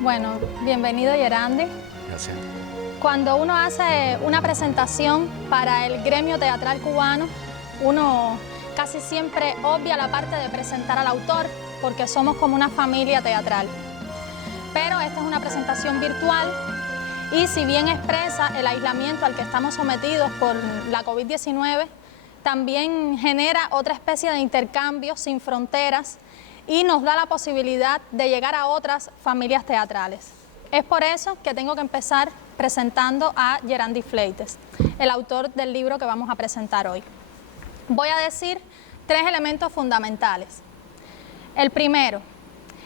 Bueno, bienvenido Yerandi. Gracias. Cuando uno hace una presentación para el gremio teatral cubano, uno casi siempre obvia la parte de presentar al autor, porque somos como una familia teatral. Pero esta es una presentación virtual y si bien expresa el aislamiento al que estamos sometidos por la COVID-19, también genera otra especie de intercambio sin fronteras y nos da la posibilidad de llegar a otras familias teatrales. Es por eso que tengo que empezar presentando a Yerandi Fleites, el autor del libro que vamos a presentar hoy. Voy a decir 3 elementos fundamentales. El primero,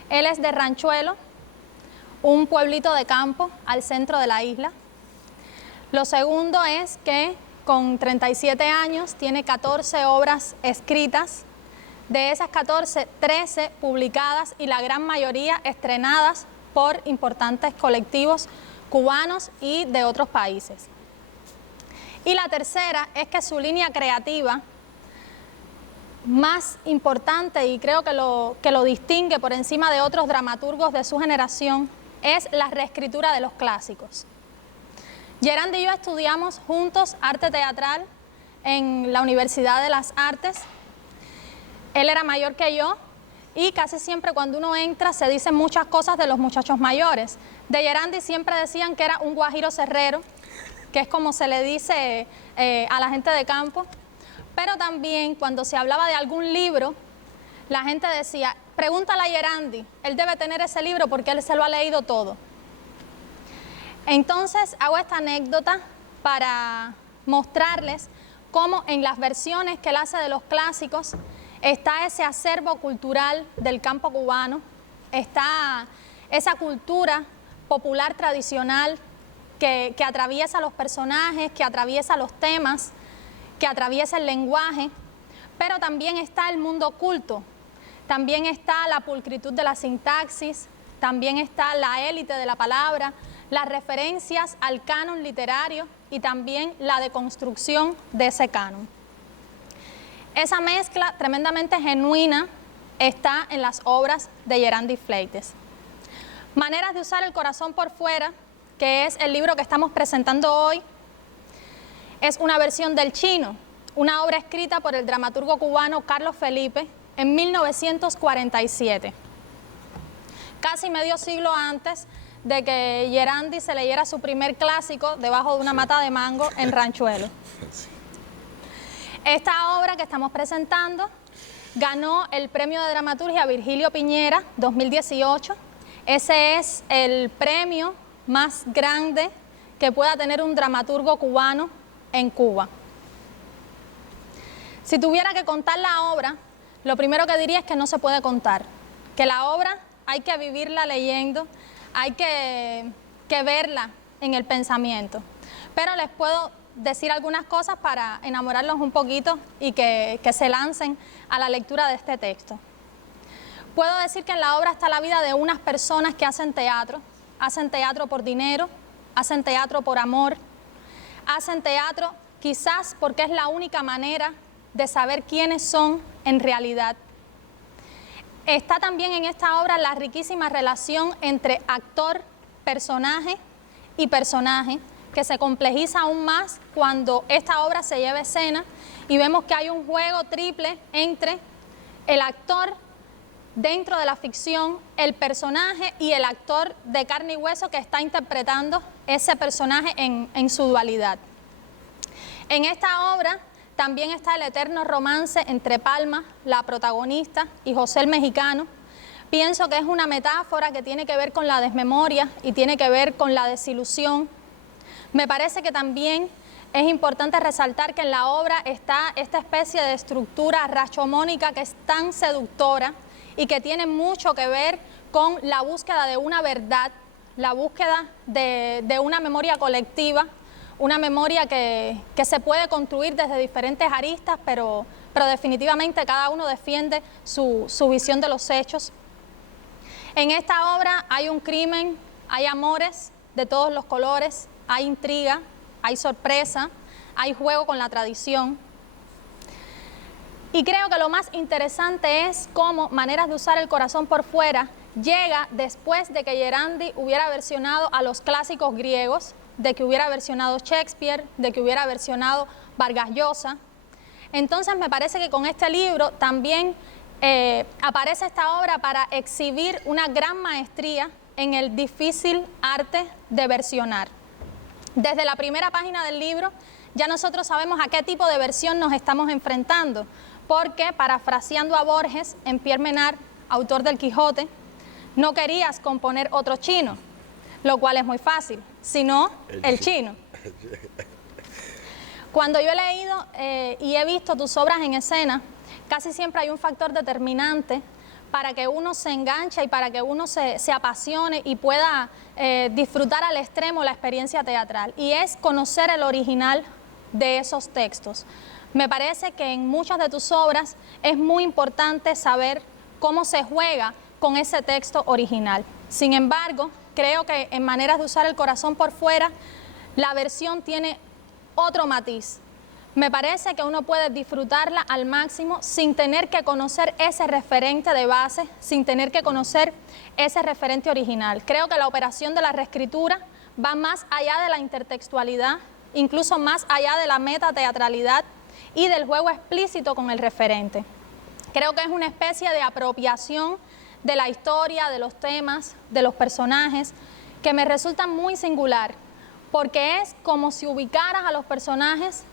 él es de Ranchuelo, un pueblito de campo al centro de la isla. Lo segundo es que con 37 años tiene 14 obras escritas. De esas 14, 13 publicadas y la gran mayoría estrenadas por importantes colectivos cubanos y de otros países. Y la tercera es que su línea creativa más importante, y creo que lo distingue por encima de otros dramaturgos de su generación, es la reescritura de los clásicos. Yerandi y yo estudiamos juntos arte teatral en la Universidad de las Artes. Él era mayor que yo y casi siempre cuando uno entra se dicen muchas cosas de los muchachos mayores. De Yerandi siempre decían que era un guajiro cerrero, que es como se le dice a la gente de campo. Pero también cuando se hablaba de algún libro, la gente decía, pregúntale a Yerandi, él debe tener ese libro porque él se lo ha leído todo. Entonces hago esta anécdota para mostrarles cómo en las versiones que él hace de los clásicos está ese acervo cultural del campo cubano, está esa cultura popular tradicional que atraviesa los personajes, que atraviesa los temas, que atraviesa el lenguaje, pero también está el mundo oculto, también está la pulcritud de la sintaxis, también está la élite de la palabra, las referencias al canon literario y también la deconstrucción de ese canon. Esa mezcla tremendamente genuina está en las obras de Yerandi Fleites. Maneras de usar el corazón por fuera, que es el libro que estamos presentando hoy, es una versión del chino, una obra escrita por el dramaturgo cubano Carlos Felipe en 1947, casi medio siglo antes de que Yerandi se leyera su primer clásico debajo de una mata de mango en Ranchuelo. Esta obra que estamos presentando ganó el Premio de Dramaturgia Virgilio Piñera 2018. Ese es el premio más grande que pueda tener un dramaturgo cubano en Cuba. Si tuviera que contar la obra, lo primero que diría es que no se puede contar, que la obra hay que vivirla leyendo, hay que verla en el pensamiento. Pero les puedo decir algunas cosas para enamorarlos un poquito y que se lancen a la lectura de este texto. Puedo decir que en la obra está la vida de unas personas que hacen teatro por dinero, hacen teatro por amor, hacen teatro quizás porque es la única manera de saber quiénes son en realidad. Está también en esta obra la riquísima relación entre actor, personaje y personaje, que se complejiza aún más cuando esta obra se lleva a escena y vemos que hay un juego triple entre el actor dentro de la ficción, el personaje y el actor de carne y hueso que está interpretando ese personaje en su dualidad. En esta obra también está el eterno romance entre Palma, la protagonista, y José el mexicano. Pienso que es una metáfora que tiene que ver con la desmemoria y tiene que ver con la desilusión. Me parece que también es importante resaltar que en la obra está esta especie de estructura rashomónica que es tan seductora y que tiene mucho que ver con la búsqueda de una verdad, la búsqueda de una memoria colectiva, una memoria que se puede construir desde diferentes aristas, pero definitivamente cada uno defiende su visión de los hechos. En esta obra hay un crimen, hay amores de todos los colores, hay intriga, hay sorpresa, hay juego con la tradición. Y creo que lo más interesante es cómo Maneras de usar el corazón por fuera llega después de que Gerandi hubiera versionado a los clásicos griegos, de que hubiera versionado Shakespeare, de que hubiera versionado Vargas Llosa. Entonces me parece que con este libro también aparece esta obra para exhibir una gran maestría en el difícil arte de versionar. Desde la primera página del libro ya nosotros sabemos a qué tipo de versión nos estamos enfrentando, porque, parafraseando a Borges en Pierre Menard, autor del Quijote, no querías componer otro chino, lo cual es muy fácil, sino el chino. Cuando yo he leído y he visto tus obras en escena, casi siempre hay un factor determinante para que uno se enganche y para que uno se apasione y pueda disfrutar al extremo la experiencia teatral, y es conocer el original de esos textos. Me parece que en muchas de tus obras es muy importante saber cómo se juega con ese texto original. Sin embargo, creo que en Maneras de usar el corazón por fuera, la versión tiene otro matiz. Me parece que uno puede disfrutarla al máximo sin tener que conocer ese referente de base, sin tener que conocer ese referente original. Creo que la operación de la reescritura va más allá de la intertextualidad, incluso más allá de la metateatralidad y del juego explícito con el referente. Creo que es una especie de apropiación de la historia, de los temas, de los personajes, que me resulta muy singular, porque es como si ubicaras a los personajes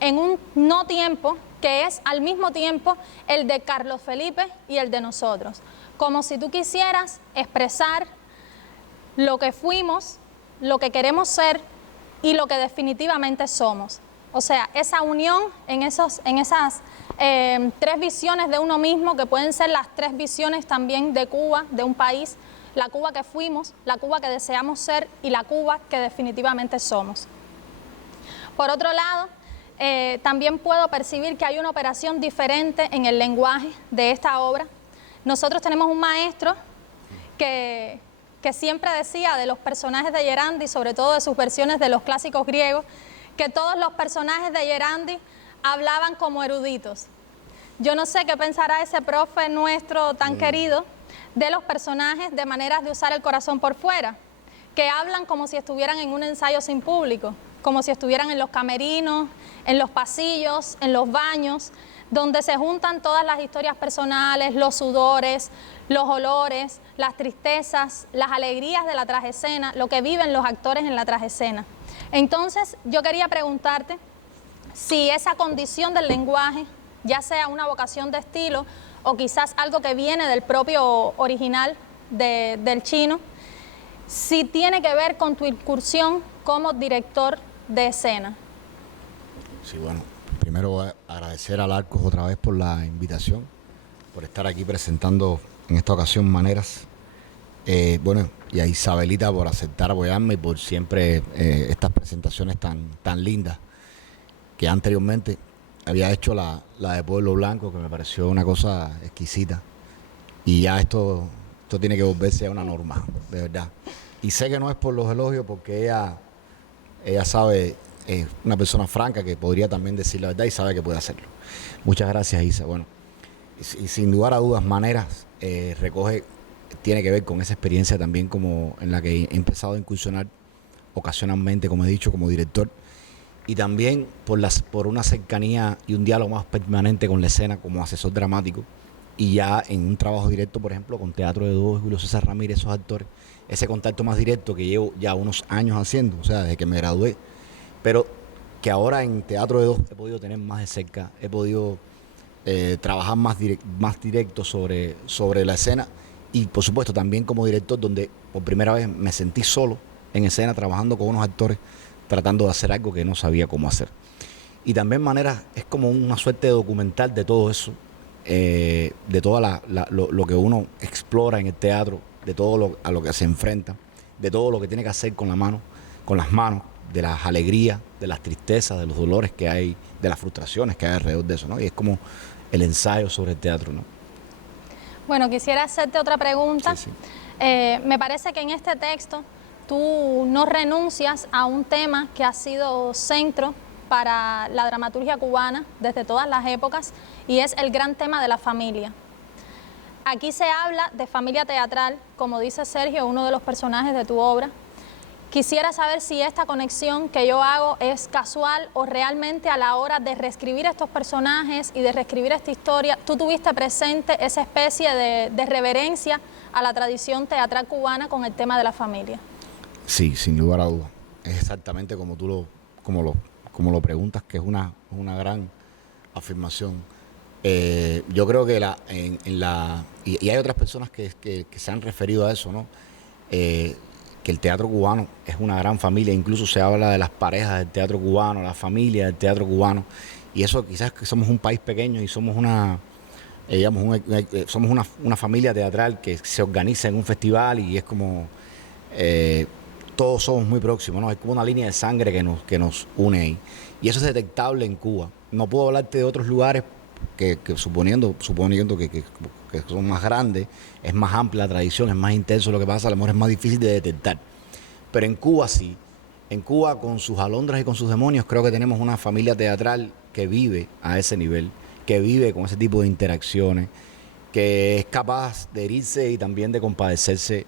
en un no tiempo que es al mismo tiempo el de Carlos Felipe y el de nosotros, como si tú quisieras expresar lo que fuimos, lo que queremos ser y lo que definitivamente somos. O sea, esa unión en esas tres visiones de uno mismo, que pueden ser las tres visiones también de Cuba, de un país, la Cuba que fuimos, la Cuba que deseamos ser y la Cuba que definitivamente somos. Por otro lado, también puedo percibir que hay una operación diferente en el lenguaje de esta obra. Nosotros tenemos un maestro que siempre decía de los personajes de Gerandi, sobre todo de sus versiones de los clásicos griegos, que todos los personajes de Gerandi hablaban como eruditos. Yo no sé qué pensará ese profe nuestro tan querido de los personajes de Maneras de usar el corazón por fuera, que hablan como si estuvieran en un ensayo sin público, como si estuvieran en los camerinos, en los pasillos, en los baños, donde se juntan todas las historias personales, los sudores, los olores, las tristezas, las alegrías de la tragescena, lo que viven los actores en la tragescena. Entonces, yo quería preguntarte si esa condición del lenguaje, ya sea una vocación de estilo o quizás algo que viene del propio original del chino, si tiene que ver con tu incursión como director de escena. Sí, bueno, primero voy a agradecer al Arcos otra vez por la invitación, por estar aquí presentando en esta ocasión Maneras. Bueno, y a Isabelita por aceptar apoyarme y por siempre estas presentaciones tan lindas, que anteriormente había hecho la de Pueblo Blanco, que me pareció una cosa exquisita, y ya esto tiene que volverse a una norma, de verdad. Y sé que no es por los elogios, porque ella sabe, es una persona franca que podría también decir la verdad y sabe que puede hacerlo. Muchas gracias, Isa. Bueno, y sin lugar a dudas, Maneras tiene que ver con esa experiencia también como en la que he empezado a incursionar ocasionalmente, como he dicho, como director, y también por una cercanía y un diálogo más permanente con la escena como asesor dramático, y ya en un trabajo directo, por ejemplo, con Teatro de Dúo, Julio César Ramírez, esos actores, ese contacto más directo que llevo ya unos años haciendo, o sea, desde que me gradué, pero que ahora en Teatro de Dúo he podido tener más de cerca, he podido trabajar más directo sobre la escena, y por supuesto también como director, donde por primera vez me sentí solo en escena trabajando con unos actores tratando de hacer algo que no sabía cómo hacer. Y también Maneras es como una suerte de documental de todo eso, de todo lo que uno explora en el teatro, de todo a lo que se enfrenta, de todo lo que tiene que hacer con las manos, de las alegrías, de las tristezas, de los dolores que hay, de las frustraciones que hay alrededor de eso, ¿no? Y es como el ensayo sobre el teatro, ¿no? Bueno, quisiera hacerte otra pregunta. Sí. Me parece que en este texto tú no renuncias a un tema que ha sido centro para la dramaturgia cubana desde todas las épocas y es el gran tema de la familia. Aquí se habla de familia teatral, como dice Sergio, uno de los personajes de tu obra. Quisiera saber si esta conexión que yo hago es casual o realmente a la hora de reescribir estos personajes y de reescribir esta historia, tú tuviste presente esa especie de reverencia a la tradición teatral cubana con el tema de la familia. Sí, sin lugar a dudas. Es exactamente como como lo preguntas, que es una gran afirmación. Yo creo que y hay otras personas que se han referido a eso, ¿no? Que el teatro cubano es una gran familia, incluso se habla de las parejas del teatro cubano, la familia del teatro cubano, y eso quizás que somos un país pequeño y somos una familia teatral que se organiza en un festival y es como todos somos muy próximos, ¿no? Es como una línea de sangre que nos une ahí, y eso es detectable en Cuba. No puedo hablarte de otros lugares que suponiendo que son más grandes, es más amplia la tradición, es más intenso lo que pasa, a lo mejor es más difícil de detectar. Pero en Cuba sí. En Cuba, con sus alondras y con sus demonios, creo que tenemos una familia teatral que vive a ese nivel, que vive con ese tipo de interacciones, que es capaz de herirse y también de compadecerse.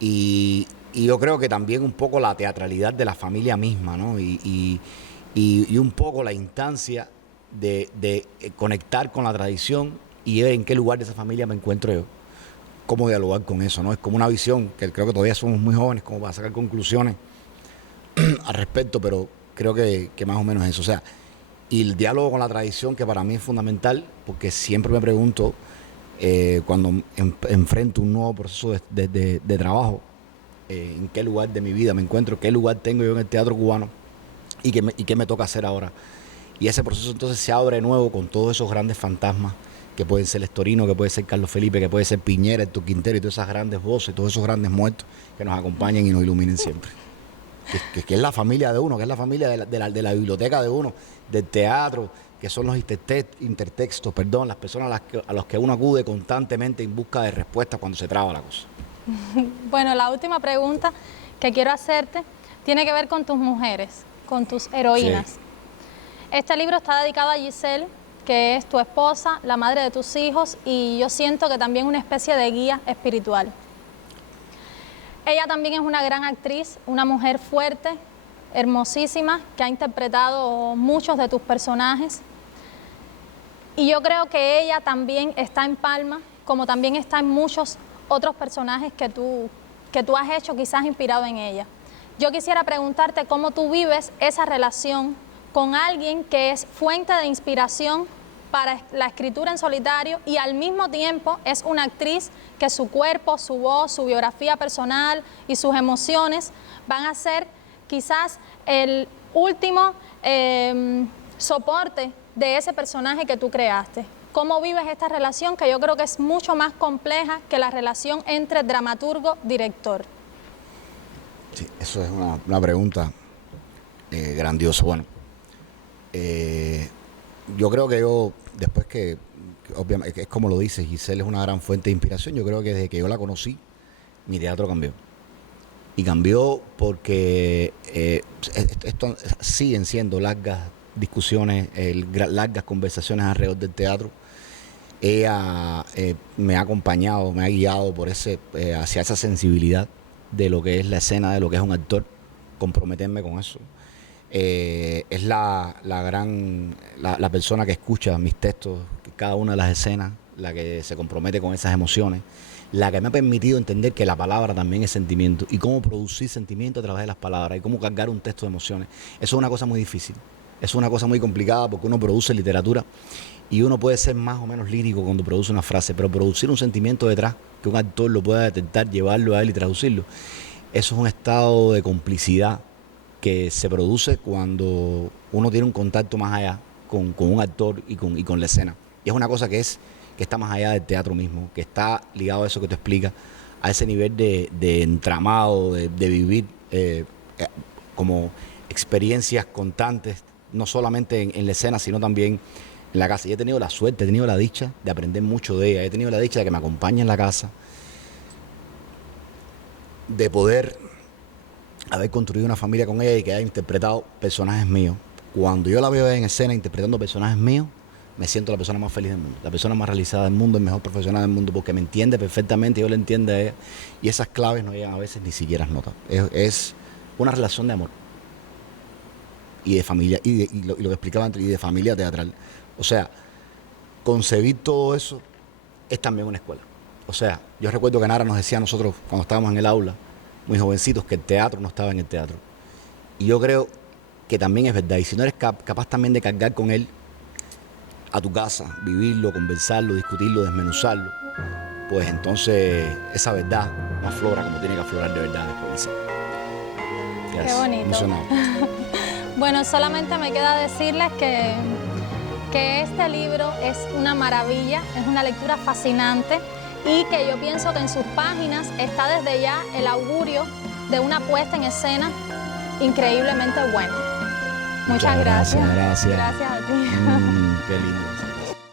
Y yo creo que también un poco la teatralidad de la familia misma, ¿no? Y un poco la instancia de conectar con la tradición y ver en qué lugar de esa familia me encuentro yo, cómo dialogar con eso, ¿no? Es como una visión que creo que todavía somos muy jóvenes como para sacar conclusiones al respecto, pero creo que más o menos eso. O sea, y el diálogo con la tradición, que para mí es fundamental, porque siempre me pregunto, cuando enfrento un nuevo proceso de trabajo, en qué lugar de mi vida me encuentro, qué lugar tengo yo en el teatro cubano y qué me toca hacer ahora. Y ese proceso entonces se abre de nuevo con todos esos grandes fantasmas que pueden ser Estorino, que puede ser Carlos Felipe, que puede ser Piñera, Héctor Quintero y todas esas grandes voces, todos esos grandes muertos que nos acompañan y nos iluminen siempre. Que es la familia de uno, que es la familia de la biblioteca de uno, del teatro, que son los intertextos, las personas a las que uno acude constantemente en busca de respuestas cuando se traba la cosa. Bueno, la última pregunta que quiero hacerte tiene que ver con tus mujeres, con tus heroínas. Sí. Este libro está dedicado a Giselle, que es tu esposa, la madre de tus hijos, y yo siento que también una especie de guía espiritual. Ella también es una gran actriz, una mujer fuerte, hermosísima, que ha interpretado muchos de tus personajes. Y yo creo que ella también está en Palma, como también está en muchos otros personajes que tú has hecho, quizás inspirado en ella. Yo quisiera preguntarte cómo tú vives esa relación con alguien que es fuente de inspiración para la escritura en solitario y al mismo tiempo es una actriz que su cuerpo, su voz, su biografía personal y sus emociones van a ser quizás el último soporte de ese personaje que tú creaste. ¿Cómo vives esta relación que yo creo que es mucho más compleja que la relación entre dramaturgo-director? Sí, eso es una pregunta grandiosa. Bueno, yo creo que después que obviamente, es como lo dices, Giselle es una gran fuente de inspiración. Yo creo que desde que yo la conocí, mi teatro cambió. Y cambió porque esto siguen siendo largas discusiones, largas conversaciones alrededor del teatro. Ella me ha acompañado, me ha guiado hacia esa sensibilidad de lo que es la escena, de lo que es un actor, comprometerme con eso. Es la persona que escucha mis textos, cada una de las escenas, la que se compromete con esas emociones, la que me ha permitido entender que la palabra también es sentimiento y cómo producir sentimiento a través de las palabras y cómo cargar un texto de emociones. Eso es una cosa muy difícil, es una cosa muy complicada porque uno produce literatura y uno puede ser más o menos lírico cuando produce una frase, pero producir un sentimiento detrás, que un actor lo pueda detectar, llevarlo a él y traducirlo, eso es un estado de complicidad que se produce cuando uno tiene un contacto más allá con un actor y con la escena. Y es una cosa que está más allá del teatro mismo, que está ligado a eso que tú explicas, a ese nivel de entramado, de vivir como experiencias constantes, no solamente en la escena, sino también en la casa. Y he tenido la suerte, he tenido la dicha de aprender mucho de ella, he tenido la dicha de que me acompañe en la casa, de poder haber construido una familia con ella y que haya interpretado personajes míos. cuando yo la veo en escena interpretando personajes míos, me siento la persona más feliz del mundo, la persona más realizada del mundo, el mejor profesional del mundo, porque me entiende perfectamente, yo le entiendo a ella, y esas claves no llegan a veces ni siquiera a notas. Es una relación de amor y de familia, y lo que explicaba antes, y de familia teatral. O sea, concebir todo eso es también una escuela. O sea, yo recuerdo que Nara nos decía a nosotros cuando estábamos en el aula, muy jovencitos, que el teatro no estaba en el teatro. Y yo creo que también es verdad. Y si no eres capaz también de cargar con él a tu casa, vivirlo, conversarlo, discutirlo, desmenuzarlo, pues entonces esa verdad no aflora como tiene que aflorar de verdad después. Qué bonito. Emocionado. Bueno, solamente me queda decirles que este libro es una maravilla, es una lectura fascinante y que yo pienso que en sus páginas está desde ya el augurio de una puesta en escena increíblemente buena. Muchas gracias. Gracias. Gracias a ti.